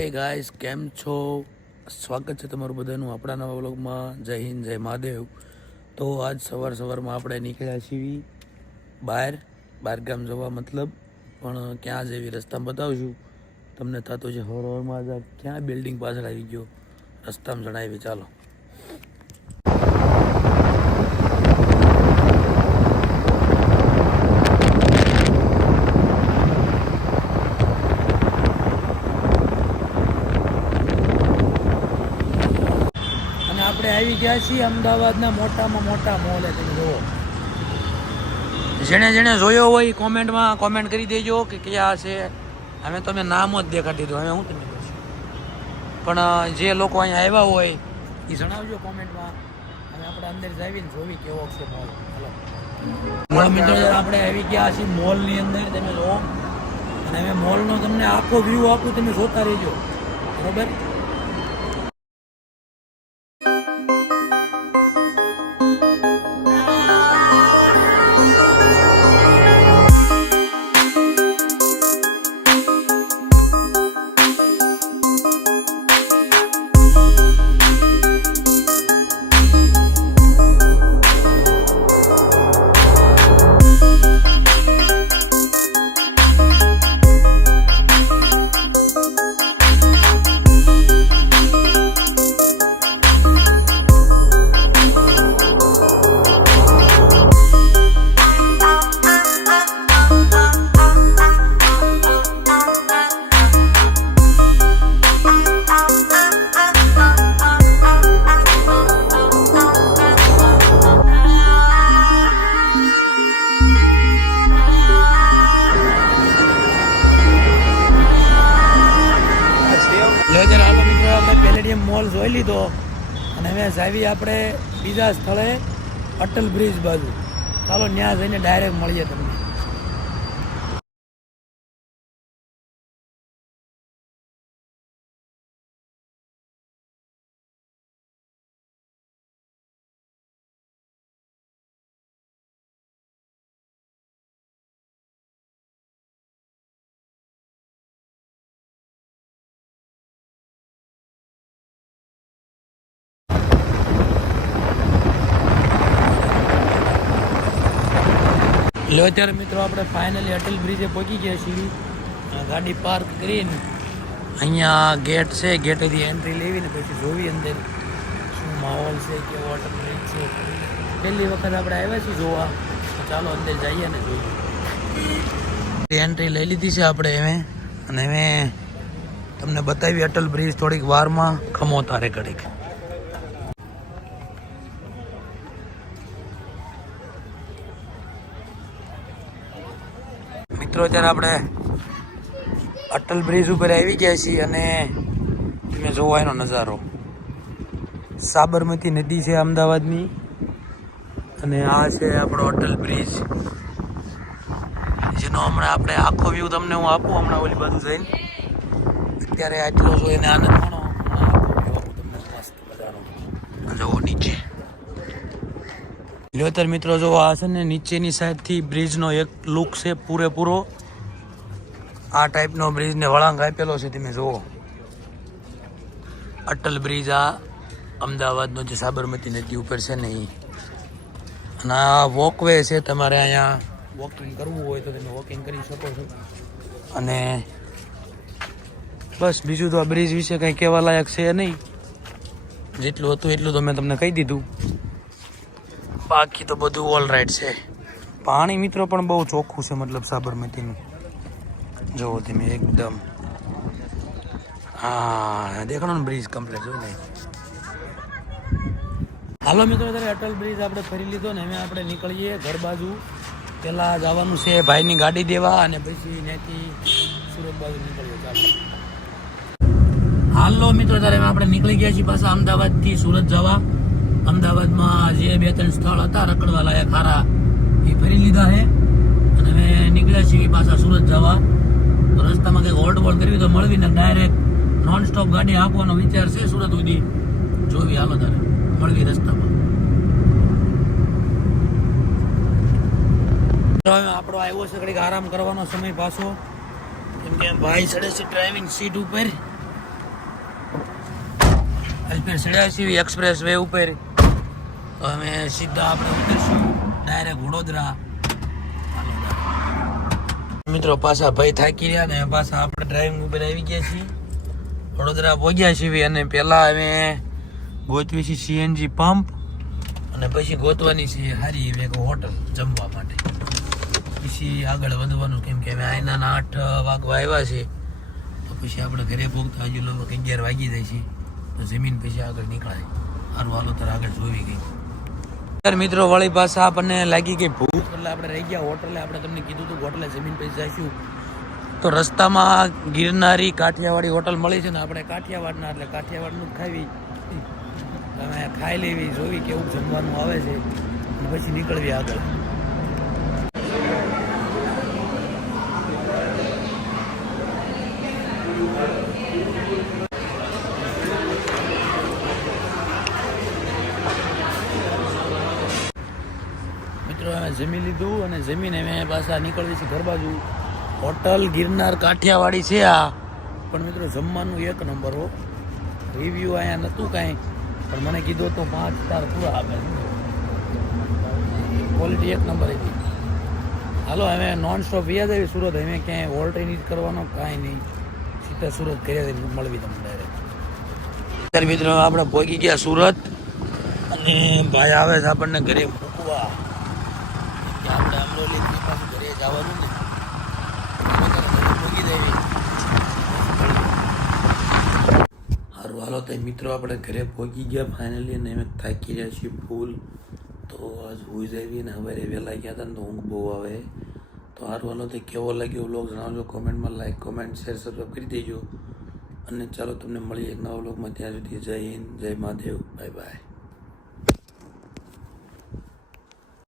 હે ગાઈસ, કેમ છો? સ્વાગત છે તમારું બધાનું આપણા નવા વ્લોગમાં. જય હિન્દ, જય મહાદેવ. તો આજ સવારમાં આપણે નીકળ્યા છીએ બહાર ગામ જવા, મતલબ પણ ક્યાં જેવી રસ્તામાં બતાવશું તમને. થતું છે હવામાં ક્યાં બિલ્ડિંગ પાછળ આવી ગયો, રસ્તામાં જણાવી. ચાલો. આપણે આવી ગયા છીએ અમદાવાદના મોટામાં મોટા મોલે. તમે જુઓ, જેણે જોયો હોય કોમેન્ટમાં કોમેન્ટ કરી દેજો કે ક્યાં છે. અમે તમે નામ જ દેખાડી દીધું, હવે હું તમે કહીશું. પણ જે લોકો અહીંયા આવ્યા હોય એ જણાવજો કોમેન્ટમાં, અને આપણે અંદર જઈને જોવી કેવો છે મોલ. હલો મિત્રો, આપણે આવી ગયા છીએ મોલની અંદર. તમે જુઓ, અને અમે મોલનો તમને આખો વ્યૂ આપું, તમે જોતા રહેજો, બરોબર? પેલેડિયમ મોલ જોઈ લીધો, અને હવે જાવી આપણે બીજા સ્થળે અટલ બ્રિજ બાજુ. ચાલો ત્યાં જઈને ડાયરેક્ટ મળીએ તમને. લો અત્યારે મિત્રો આપણે ફાઇનલી અટલ બ્રિજે પહોંચી ગયા છીએ. ગાડી પાર્ક કરીને અહીંયા ગેટ છે, ગેટેથી એન્ટ્રી લેવીને પછી જોવી અંદર શું માહોલ છે, કેવો અટલ બ્રિજ છે. પહેલી વખત આપણે આવ્યા છીએ જોવા, તો ચાલો અંદર જઈએ ને જોઈએ. એન્ટ્રી લઈ લીધી છે આપણે હવે, અને હવે તમને બતાવી અટલ બ્રિજ થોડીક વારમાં. ખમો તારે ઘડીક. મિત્રો અત્યારે આપણે અટલ બ્રિજ ઉપર આવી ગયા છીએ, અને તમે જોવો એનો નજારો. સાબરમતી નદી છે અમદાવાદની, અને આ છે આપણો અટલ બ્રિજ, જેનો હમણાં આપણે આખો વ્યૂ તમને હું આપું હમણાં ઓલી બાજુ જઈને. અત્યારે આટલો જોઈને આનંદ માણો. તમને મસ્ત મજાનો જોવો નીચે. લ્યોતર મિત્રો જો આ છે ને નીચેની સાઈડથી બ્રિજનો એક લુક છે પૂરેપૂરો. આ ટાઈપનો બ્રિજને વળાંક આપેલો છે, તમે જુઓ. અટલ બ્રિજ આ અમદાવાદનો જે સાબરમતી નદી ઉપર છે ને એ. અને આ વોકવે છે, તમારે અહીંયા વોકિંગ કરવું હોય તો તમે વોકિંગ કરી શકો છો. અને બસ બીજું તો આ બ્રિજ વિશે કંઈ કહેવા લાયક છે નહીં. જેટલું હતું એટલું તો મેં તમને કહી દીધું. બાકી તો બધું ઓલ રાઈટ છે. પાણી મિત્રો પણ બહુ ચોખ્ખું છે, મતલબ સાબરમતીનું. જુઓ તમે એકદમ. હા, દેખાડો ને બ્રિજ કમ્પ્લીટ જોઈ ને. હાલો મિત્રો, અત્યારે અટલ બ્રિજ આપણે ફરી લીધો ને હવે આપણે નીકળીએ ઘર બાજુ. પહેલાં જવાનું છે ભાઈની ગાડી દેવા, અને પછી ત્યાંથી સુરત બાજુ નીકળીએ. ચાલો હાલો મિત્રો, ત્યારે આપણે નીકળી ગયા છીએ પાછા અમદાવાદથી સુરત જવા. અમદાવાદમાં જે 2-3 સ્થળ હતા રખડવા લાયક હારા, એ ફરી લીધા છે, અને હવે નીકળ્યા છીએ પાછા સુરત જવા. તો રસ્તામાં કંઈક હોલ્ડ બોલ્ડ કરવી તો મળવી ને ડાયરેક્ટ નોન સ્ટોપ ગાડી આપવાનો વિચાર છે સુરત સુધી. જોવી, હાલો તારે મળવી રસ્તામાં. આપણો આવ્યો છે ઘડીક આરામ કરવાનો સમય પાછો, કેમ કે ભાઈ ચડે છે ડ્રાઇવિંગ સીટ ઉપર, અલ્પેર ચડ્યા છીએ એક્સપ્રેસ વે ઉપર. તો અમે સીધા આપણે ઉતરશું ડાયરેક્ટ વડોદરા. મિત્રો પાછા ભાઈ થાકી રહ્યા ને પાછા આપણે ડ્રાઇવિંગ ઉપર આવી ગયા છીએ. વડોદરા પહોંચ્યા છીએ અને પહેલાં અમે ગોતવી છીએ સીએનજી પંપ અને પછી ગોતવાની છે સારી એવી એક હોટલ જમવા માટે. પછી આગળ વધવાનું કેમ કે અમે આઈના 8 વાગવા આવ્યા છે તો પછી આપણે ઘરે પહોંચતા હજુ લગભગ 11 વાગી જાય છે. તો જમીન પછી આગળ નીકળાય. સારું હાલો તાર આગળ જોવી ગઈ. મિત્રો વળી પાછા આપણને લાગી ગઈ ભૂખ એટલે આપણે રહી ગયા હોટલે. આપણે તમને કીધું હતું હોટલે જમીન પછી જઈશું તો રસ્તામાં ગિરનારી કાઠિયાવાડી હોટલ મળી છે ને આપણે કાઠિયાવાડના એટલે કાઠિયાવાડનું જ ખાવી. તમે ખાઈ લેવી જોવી કેવું જમવાનું આવે છે અને પછી નીકળવી આગળ. મિત્રો અમે જમી લીધું અને જમીને અમે પાછા નીકળવી છે ઘર બાજુ. હોટલ ગિરનાર કાઠિયાવાડી છે આ, પણ મિત્રો જમવાનું એક નંબર હો. રિવ્યૂ અહીંયા નહોતું કાંઈ, પણ મને કીધું તો 5 સ્ટાર પૂરા આપે. ક્વોલિટી એક નંબર હતી. હાલો અમે નોન સ્ટોપ વ્યાજ આવી સુરત. અમે ક્યાંય ઓલ્ટરી નહીં કરવાનો કાંઈ નહીં, સીધા સુરત ઘરે મળવી તમને ડાયરેક્ટ. અત્યારે મિત્રો આપણે પહોંચી ગયા સુરત અને ભાઈ આવે છે આપણને ઘરે મૂકવા. આપણે અમરોલી પાછું ઘરે જવાનું ને મૂકી દેવી. સારું હાલો તો મિત્રો આપણે ઘરે પહોંચી ગયા ફાઇનલી અને અમે થાકી રહ્યા છીએ ફૂલ. તો આજ હોઈ જઈએ ને હવે વહેલા ગયા હતા ને તો ઊંઘ બહુ આવે. તો સારું હાલો તો કેવો લાગ્યો વ્લોગ જણાવજો કોમેન્ટમાં. લાઈક કોમેન્ટ શેર સબસ્ક્રાઈબ કરી દેજો અને ચાલો તમને મળીએ એક નવા વ્લોગમાં. ત્યાં સુધી જય હિન્દ, જય મહાદેવ, બાય બાય.